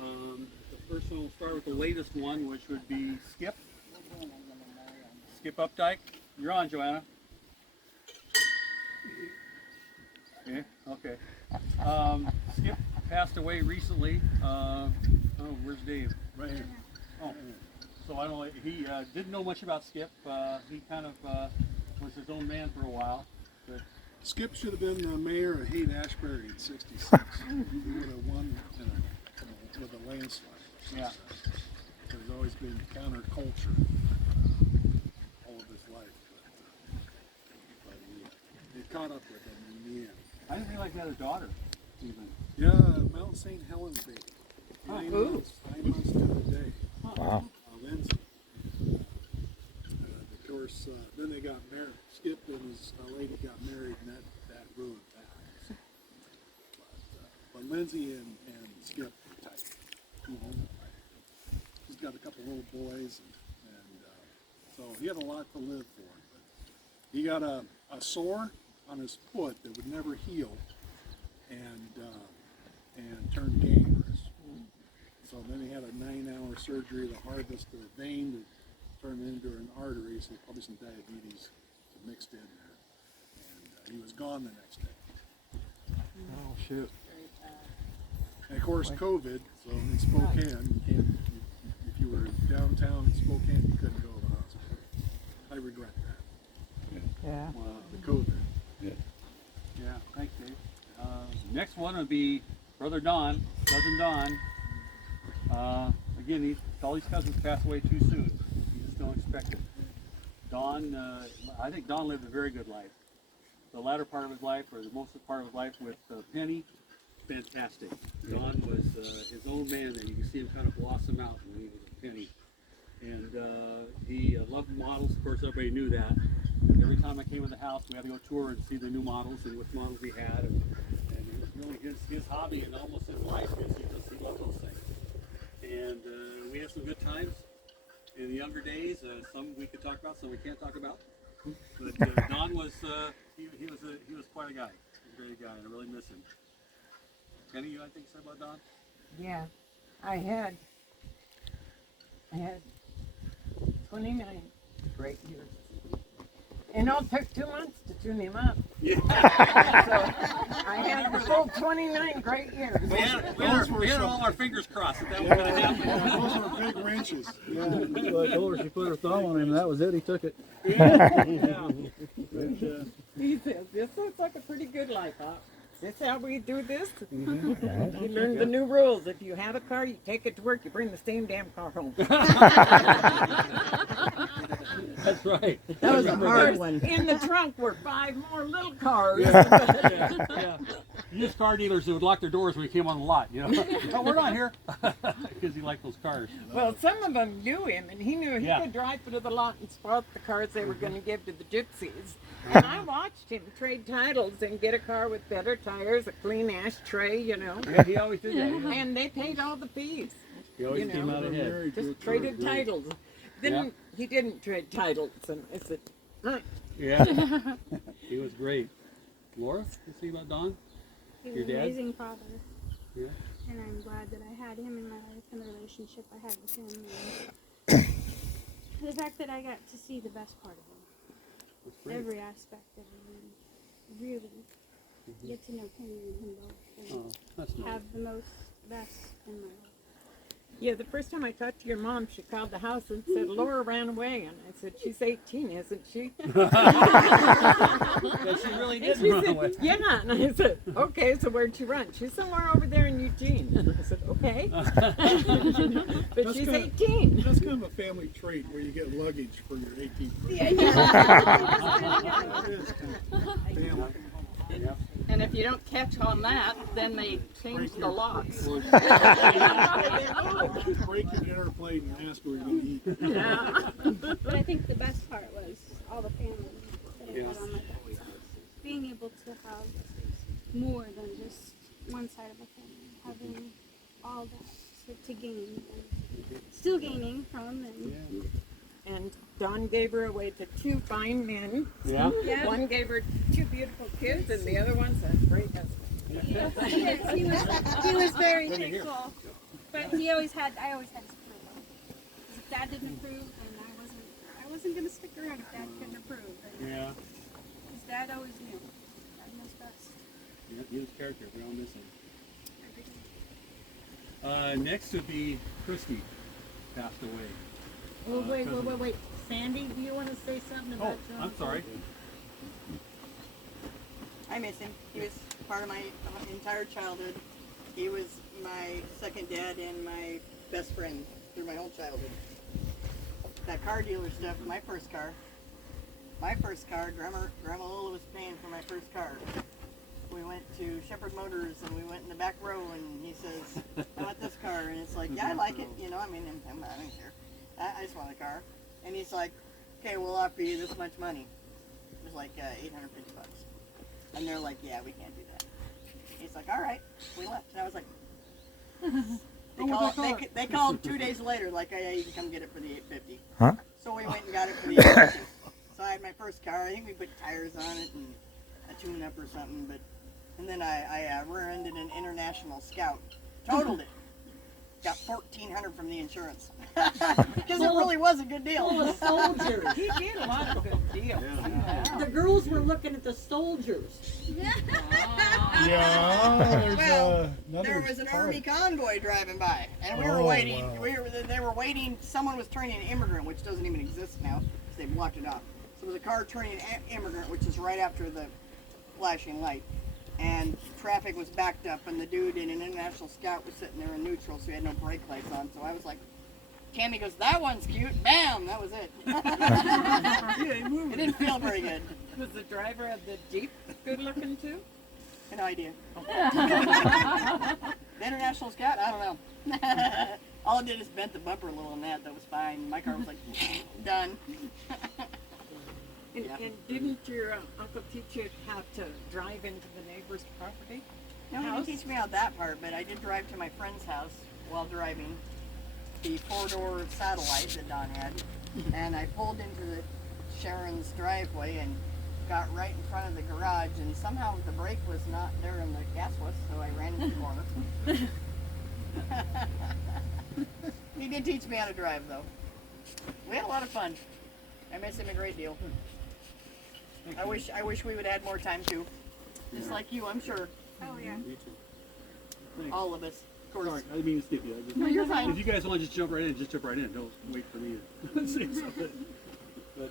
The first one, we'll start with the latest one, which would be Skip. Skip Updike. You're on, Joanna. Yeah, okay. Skip passed away recently. Oh, where's Dave? Right here. Oh, so I don't know. He didn't know much about Skip. He kind of was his own man for a while. But Skip should have been mayor of Haight-Ashbury in '66. He would have won with a landslide. yeah. There's always been counterculture all of his life, but he caught up with him in the end. I didn't realize he had a daughter, even. Yeah, Mount St. Helens baby. 9 months to the day. Wow. Lindsay. Of course, then they got married. Skip and his lady got married, and that ruined that. But Lindsay and Skip were tight. He's got a couple little boys, and so he had a lot to live for. But he got a sore on his foot that would never heal, and turned dangerous. So then he had a 9-hour surgery to harvest the vein to turn it into an artery, so probably some diabetes mixed in there. And he was gone the next day. Oh, shoot. And of course, COVID, so in Spokane, you can't, if you were downtown in Spokane, you couldn't go to the hospital. I regret that. Yeah. The COVID. Yeah, thanks, Dave. Next one would be Brother Don, Cousin Don. Again, all these cousins passed away too soon. You just don't expect it. Don, I think Don lived a very good life. The latter part of his life, or the most part of his life with Penny, fantastic. Don was his own man, and you can see him kind of blossom out when he was with Penny. And he loved models. Of course, everybody knew that. Every time I came in the house, we had to go tour and see the new models and which models he had. And it was really his hobby and almost his life. He loved those things. And we had some good times in the younger days. Some we could talk about, some we can't talk about. But Don was he was quite a guy, a great guy, and I really miss him. Penny, you anything to say about Don? Yeah, I had 29 great years. And it all took 2 months to tune him up. Yeah. So I had the full 29 great years. We had all our fingers crossed that was going to happen. Those were big wrenches. Well, I told her she put her thumb on him, and that was it. He took it. Yeah. He says, this looks like a pretty good life, huh? This how we do this? You learn the new rules. If you have a car, you take it to work, you bring the same damn car home. That's right. That was a hard one. In the trunk were 5 more little cars. Yeah. Used car dealers who would lock their doors when we came on the lot, you know. Oh, we're not here. Because he liked those cars. Well, some of them knew him, and he knew he Yeah. could drive to the lot and spot the cars they were going to give to the gypsies. And I watched him trade titles and get a car with better tires, a clean ashtray, you know. Yeah, he always did that. And they paid all the fees. He always You came know, out ahead. Just traded titles. He didn't trade titles, and I said, Yeah. He was great. Laura, you see about Don? He was Your an dad? amazing father. Yeah. And I'm glad that I had him in my life and the relationship I had with him. And the fact that I got to see the best part of him. That's great. Every aspect of him. And really get to know Penny and him both. And Oh, that's nice. have the best in my life. yeah, the first time I talked to your mom, she called the house and said, Laura ran away. And I said, she's 18, isn't she? Yeah, she really And did she run said, away. yeah. And I said, okay, so where'd she run? She's somewhere over there in Eugene. And I said, okay. But That's she's kinda- 18. That's kind of a family trait where you get luggage for your 18th birthday. Family. Yeah. And if you don't catch on that, then they change the locks. Break your dinner plate and ask where you're going to eat. Yeah. But I think the best part was all the family that I had on my dad's side. Being able to have more than just one side of a family. Having all that to gain. And still gaining from. And And Don gave her away to 2 fine men. Yeah. yeah. One gave her 2 beautiful kids, and the other one's a great husband. Yes, he was very thankful. But he always had, I always had his approval. 'Cause if Dad didn't approve, then I wasn't gonna stick around if Dad couldn't approve. Yeah. His dad always knew. Dad knows best. Yeah, he was character. We all miss him. Every day. Next would be Christy, passed away. Oh, wait. Sandy, do you want to say something Oh, about John? I'm sorry. I miss him. He was part of my entire childhood. He was my second dad and my best friend through my whole childhood. That car dealer stuff, my first car, Grandma Lola was paying for my first car. We went to Shepherd Motors and we went in the back row and he says, I want this car. And it's like, yeah, I like it. You know, I mean, I don't care. I just want a car. And he's like, okay, we'll offer you this much money. It was like $850. And they're like, yeah, we can't do that. He's like, all right. We left. And I was like, they called 2 days later, like, yeah, you can come get it for the $850. Huh? So we went and got it for the $850. So I had my first car. I think we put tires on it and a tune-up or something. And then I rear-ended an International Scout. Totaled it. Got $1,400 from the insurance. Because it really was a good deal. Full of soldiers. He did a lot of good deals. The girls were looking at the soldiers. Yeah, there's Well, another There was an part. army convoy driving by, and we were Oh, waiting. wow. They were waiting. Someone was turning an immigrant, which doesn't even exist now because they blocked it off. So there was a car turning an immigrant, which is right after the flashing light, and traffic was backed up, and the dude in an International Scout was sitting there in neutral, so he had no brake lights on. So I was like, Tammy goes, "That one's cute." Bam, that was it. It didn't feel very good. Was the driver of the Jeep good looking too? No idea. The International Scout? I don't know. All it did is bent the bumper a little, and that was fine. My car was like, done. And, Yeah. and didn't your uncle teach you how to drive into the neighbor's property? No, he didn't teach me out that part, but I did drive to my friend's house while driving the four-door satellite that Don had, and I pulled into the Sharon's driveway and got right in front of the garage, and somehow the brake was not there and the gas was, so I ran into the corner. He did teach me how to drive, though. We had a lot of fun. I miss him a great deal. I wish we would add more time too. Just like you, I'm sure. Oh yeah. Me too. Thanks. All of us, of course. Sorry, I didn't mean to skip you. I just- No, you're fine. If you guys want to just jump right in, just jump right in. Don't wait for me to say something. But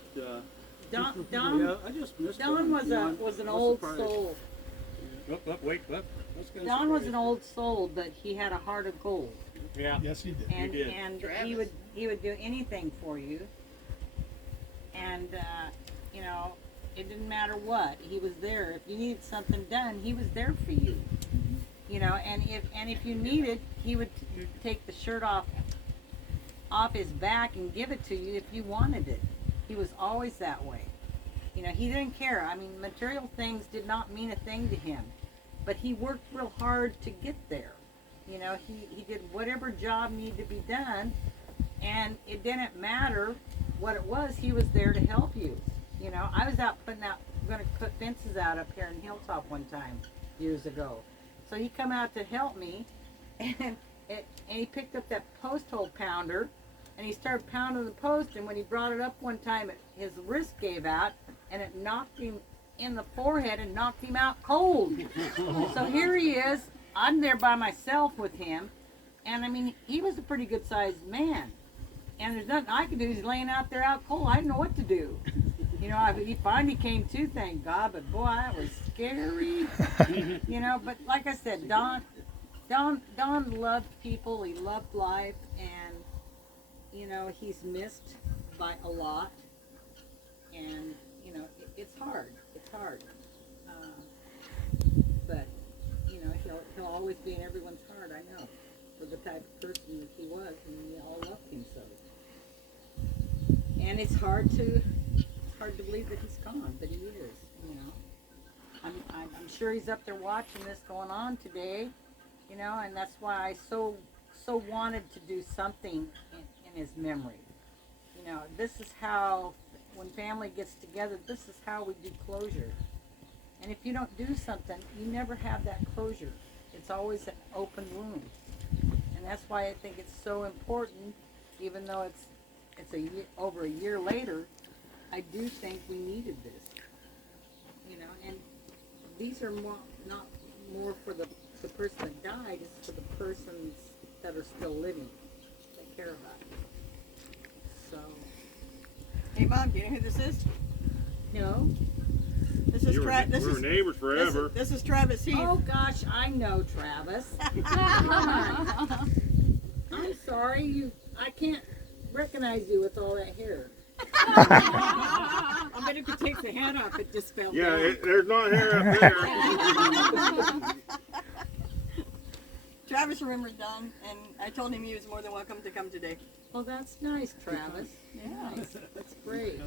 Don Yeah, I just missed Don was Don. was an I old surprised. soul. wait. I was kinda Don was surprised. an old soul, but he had a heart of gold. Yeah. Yes, he did. And did. and Travis. he would do anything for you. And you know, it didn't matter what, he was there. If you needed something done, he was there for you. You know, and if you needed, he would take the shirt off his back and give it to you if you wanted it. He was always that way. You know, he didn't care. I mean, material things did not mean a thing to him, but he worked real hard to get there. You know, he did whatever job needed to be done, and it didn't matter what it was, he was there to help you. You know, I was out gonna put fences out up here in Hilltop one time, years ago. So he come out to help me, and he picked up that post hole pounder, and he started pounding the post, and when he brought it up one time, his wrist gave out, and it knocked him in the forehead and knocked him out cold. So here he is, I'm there by myself with him, and I mean, he was a pretty good sized man. And there's nothing I could do. He's laying out there out cold. I didn't know what to do. You know, he finally came to, thank God. But boy, that was scary. You know, but like I said, Don loved people. He loved life, and you know, he's missed by a lot. And you know, it's hard. It's hard. But you know, he'll always be in everyone's heart. I know, for the type of person that he was, and we all loved him so. And it's hard to believe that he's gone, but he is. You know, I'm sure he's up there watching this going on today. You know, and that's why I so wanted to do something in his memory. You know, this is how, when family gets together, this is how we do closure. And if you don't do something, you never have that closure. It's always an open wound. And that's why I think it's so important, even though it's over a year later, I do think we needed this. You know, and these are not more for the person that died, it's for the persons that are still living, that care about it. So, Hey, Mom, do you know who this is? no. This is We were neighbors forever. This is Travis Heath. Oh gosh, I know Travis. Come on. I'm sorry, I can't recognize you with all that hair. I bet if you take the hat off, it just fell Yeah, down. there's not hair up there. Travis remembers Don, and I told him he was more than welcome to come today. Well, that's nice, Travis. Yeah. Nice. That's great.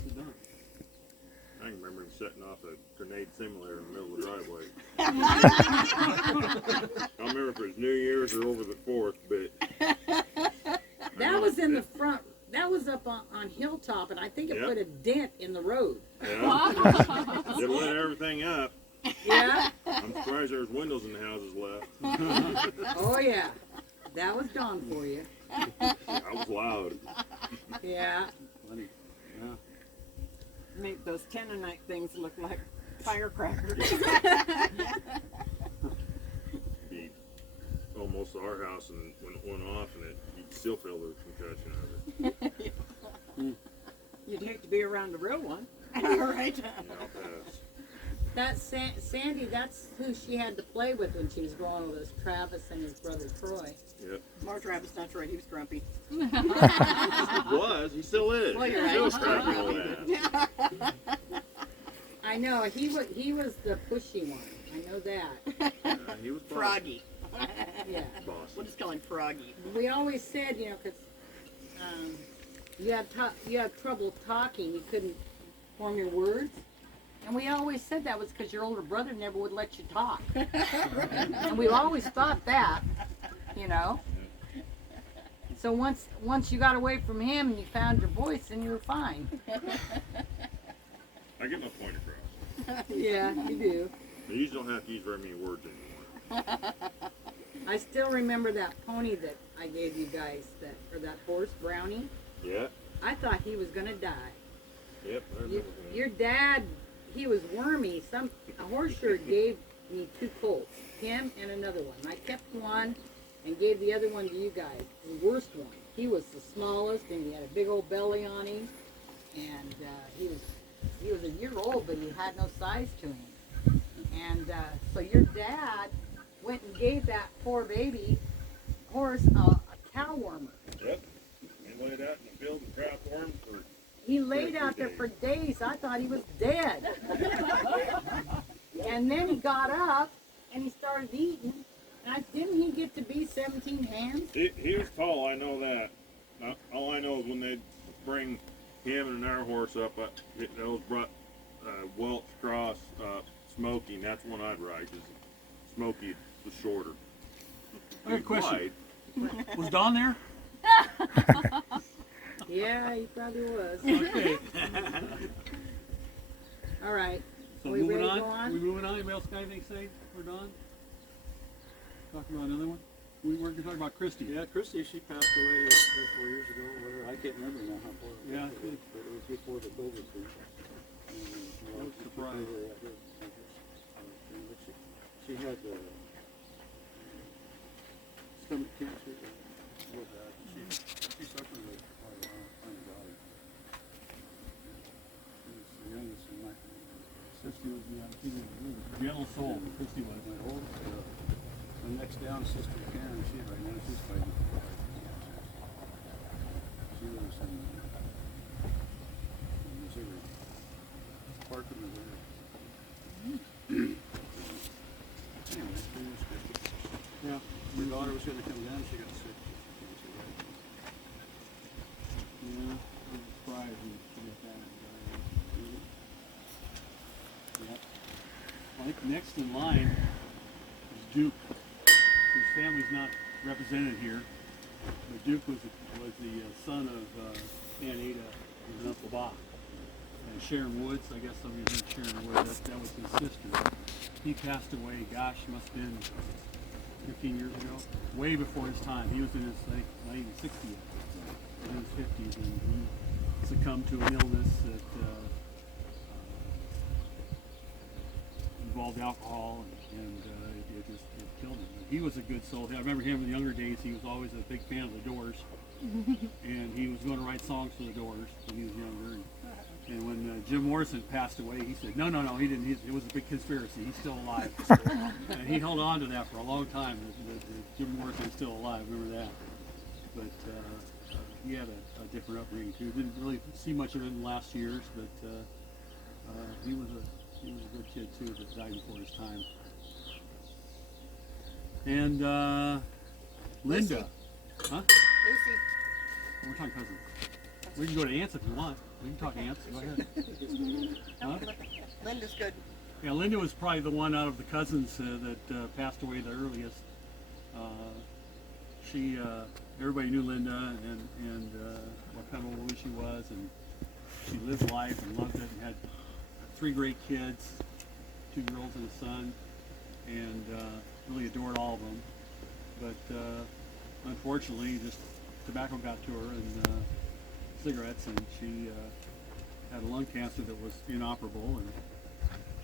I can remember him setting off a grenade simulator in the middle of the driveway. I don't remember if it was New Year's or over the 4th, but That was in the front. That was up on Hilltop, and I think it Yep. put a dent in the road. yeah, it lit everything up. Yeah? I'm surprised there's windows in the houses left. Oh, yeah. That was Dawn for you. That was loud. Yeah. Funny. Yeah. Make those Canaanite things look like firecrackers. Be almost our house, and when it went off, and you'd still feel the concussion of it. You'd hate to be around the real one. All right. Yes. That's Sandy, that's who she had to play with when she was growing up, was Travis and his brother Troy. Yep. More Travis, that's right. He was grumpy. He was. He still is. Well, you're Still right. scratching all that. I know, he was the pushy one. I know that. He was boss. Froggy. Yeah. Boss. We'll just call him Froggy. We always said, you know, because you had trouble talking, you couldn't form your words. And we always said that was because your older brother never would let you talk. And we always thought that, you know. So once you got away from him and you found your voice, then you were fine. I get my point across. Yeah, you do. I usually don't have to use very many words anymore. I still remember that pony that I gave you guys, or that horse, Brownie. Yeah. I thought he was gonna die. Yep. I remember that. Your dad, he was wormy. A horseshoer gave me 2 colts, him and another one. I kept one and gave the other one to you guys, the worst one. He was the smallest, and he had a big old belly on him, and he was a year old, but he had no size to him. And so your dad went and gave that poor baby horse a cow warmer. Yep. He laid out in the field and trapped worms for. He laid out there for days. I thought he was dead. And then he got up and he started eating. And didn't he get to be 17 hands? He was tall, I know that. All I know is when they'd bring him and our horse up, those brought Welch Cross Smokey, and that's one I'd ride, because Smokey was shorter. I have a question. Wide. Was Don there? Yeah, he probably was. Okay. All right. So Are we moving ready to on? go on? We moving on? Anybody else got anything to say for Don? Talking about another one? We're going to talk about Christy. Yeah, Christy, she passed away 3 or 4 years ago, or whatever. I can't remember now how far. Yeah, it was, but it was before the COVID thing. I was surprised. She had stomach cancer. Real bad. She suffered with it for quite a while. Finally died. She was the youngest in my family. Christy was, she was a gentle soul. Christy was. My oldest, the next down, Sister Karen, she's right now, she's fighting for life. She lives in Missouri. Parker, Missouri. Anyway, pretty much Christy. Yeah. Her daughter was gonna come down, she got sick. She got cancer. Yeah. I was surprised when she got that. Yep. I think next in line is Duke, whose family's not represented here. But Duke was the son of Aunt Ada and Uncle Bob. And Sharon Woods, I guess some of you heard Sharon Woods, that was his sister. He passed away, gosh, must have been 15 years ago, way before his time. He was in his, like, not even 60 yet, in his 50s, and he succumbed to an illness that involved alcohol, and it killed him. He was a good soul. I remember him in the younger days. He was always a big fan of the Doors, and he was going to write songs for the Doors when he was younger. And when Jim Morrison passed away, he said, no, he didn't. It was a big conspiracy. He's still alive. And he held on to that for a long time. That Jim Morrison is still alive. Remember that. But he had a different upbringing too. Didn't really see much of it in the last years, but he was a good kid too that died before his time. And Linda, Lucy. huh? Lucy. We're talking cousins. We can go to aunts if you want. We can talk aunts. Go ahead. Huh? Linda's good. Yeah, Linda was probably the one out of the cousins that passed away the earliest. Everybody knew Linda and what kind of woman she was, and she lived life and loved it, and had 3 great kids, 2 girls and a son, and really adored all of them. But unfortunately, just tobacco got to her, and cigarettes, and she had a lung cancer that was inoperable, and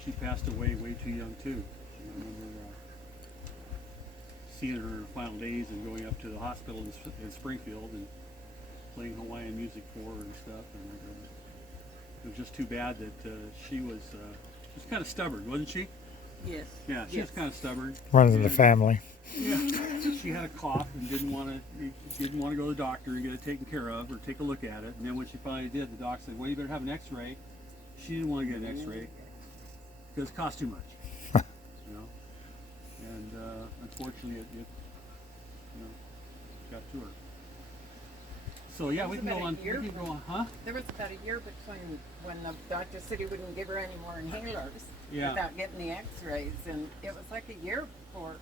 she passed away way too young too. I remember seeing her in her final days and going up to the hospital in Springfield and playing Hawaiian music for her and stuff. And it was just too bad that she was kind of stubborn, wasn't she? Yes. Yeah, she was kind of stubborn. Runs in the family. Yeah, she had a cough and didn't want to go to the doctor and get it taken care of or take a look at it. And then when she finally did, the doc said, "Well, you better have an X-ray." She didn't want to get an X-ray because it cost too much, you know. And unfortunately, it got to her. So yeah, we can go on. We can go on, huh? There was about a year between when the doctor said he wouldn't give her any more inhalers Yeah. without getting the X-rays, and it was like a year before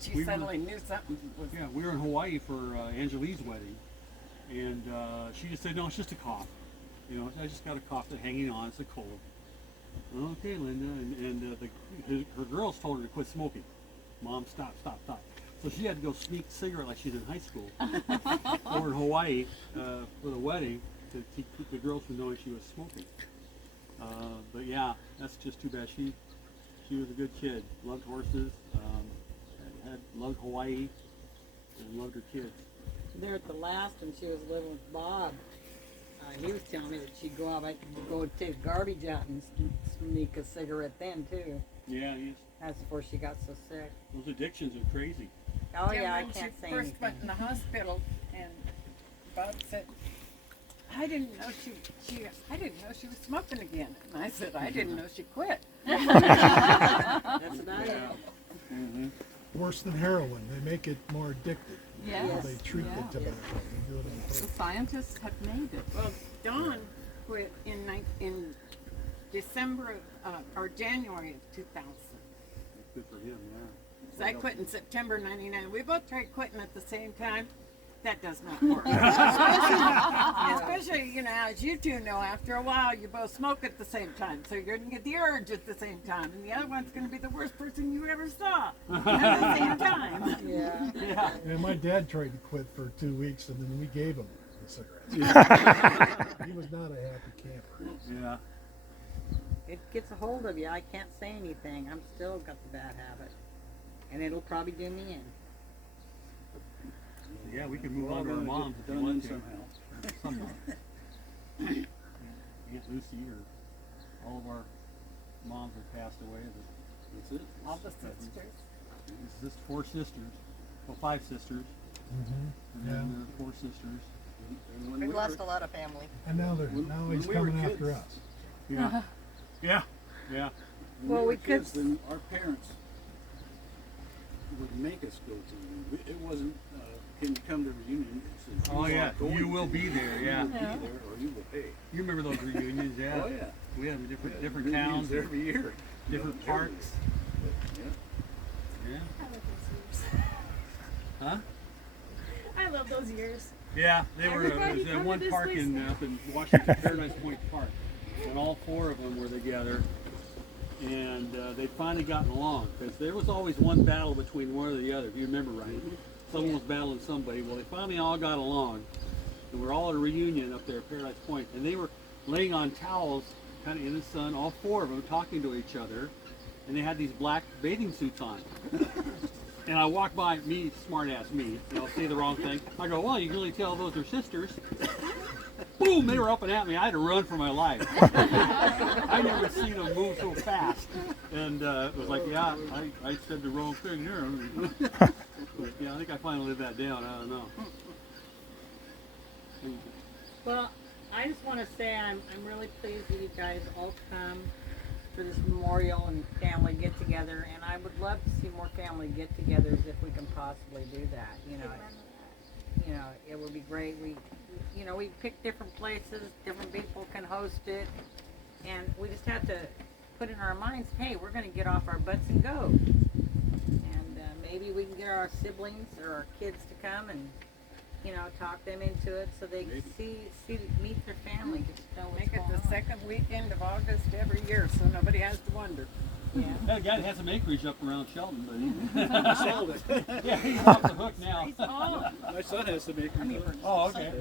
she We were- suddenly knew something was. Yeah, we were in Hawaii for Angelique's wedding, and she just said, "No, it's just a cough. You know, I just got a cough that's hanging on. It's a cold." Okay, Linda, and her girls told her to quit smoking. Mom, stop. So she had to go sneak a cigarette like she's in high school over in Hawaii for the wedding to keep the girls from knowing she was smoking. But yeah, that's just too bad. She was a good kid, loved horses, loved Hawaii, and loved her kids. There at the last, when she was living with Bob, he was telling me that she'd go out, go take garbage out and sneak a cigarette then too. Yeah, That's before she got so sick. those addictions are crazy. Oh yeah, I when can't she say first anything. went in the hospital, and Bob said, "I didn't know I didn't know she was smoking again." And I said, "I didn't know she quit." That's about it. Mm-hmm. Worse than heroin, they make it more addictive. Yes. They treat Yeah. the tobacco. They do it on The purpose. scientists have made it. Well, Don quit in December or January of 2000. Good for him, yeah. So I quit in September '99. We both tried quitting at the same time. That does not work. Especially, you know, as you two know, after a while you both smoke at the same time. So you're going to get the urge at the same time. And the other one's going to be the worst person you ever saw at the same time. Yeah. Yeah. And my dad tried to quit for 2 weeks, and then we gave him the cigarettes. He was not a happy camper. Yeah. It gets a hold of you. I can't say anything. I'm still got the bad habit. And it'll probably do me in. Yeah, we can move We're all on to our gonna moms get if you done want in to. somehow. Somehow. Aunt Lucy or all of our moms have passed away. That's it. All the sisters. This is 4 sisters. Well, 5 sisters. And then 4 sisters. And when We've we lost were- a lot of family. And now When he's we were coming after kids. us. Yeah. Yeah. Yeah. when Well, we we were kids, could- then our parents would make us go to them. It wasn't, can you come to the reunion? It said, Oh "You yeah. are going You will to. be there. Yeah. You will be there or you will pay. You remember those reunions? Yeah. Oh yeah. We had them in different Reunions towns, every year. different Every year. parks. Yeah. Yeah. I love those years. Huh? I love those years. Yeah, they were. Everybody There was come to one this park place in now. up in Washington, Paradise Point Park, and all 4 of them were together. and they'd finally gotten along, because there was always one battle between one or the other, if you remember right. Someone was battling somebody. Well, they finally all got along, and we're all at a reunion up there at Paradise Point, and they were laying on towels, kind of in the sun, all four of them talking to each other, and they had these black bathing suits on. And I walk by, me, smart ass me, and I'll say the wrong thing. I go, well, you can really tell those are sisters. Boom, they were up and at me. I had to run for my life. I never seen them move so fast. And it was like, yeah, I said the wrong thing here. But, yeah, I think I finally lived that down. I don't know. Well, I just want to say I'm really pleased that you guys all come for this memorial and family get together, and I would love to see more family get togethers if we can possibly do that. You know, it would be great. We pick different places, different people can host it, and we just have to put in our minds, hey, we're going to get off our butts and go. And maybe we can get our siblings or our kids to come and, talk them into it so they can meet their family, get to know what's Make it going the on. second weekend of August every year, so nobody has to wonder. Yeah. That guy has some acreage up around Shelton, but he, I sold it. yeah, he's off the hook now. My son has to make. Oh, okay.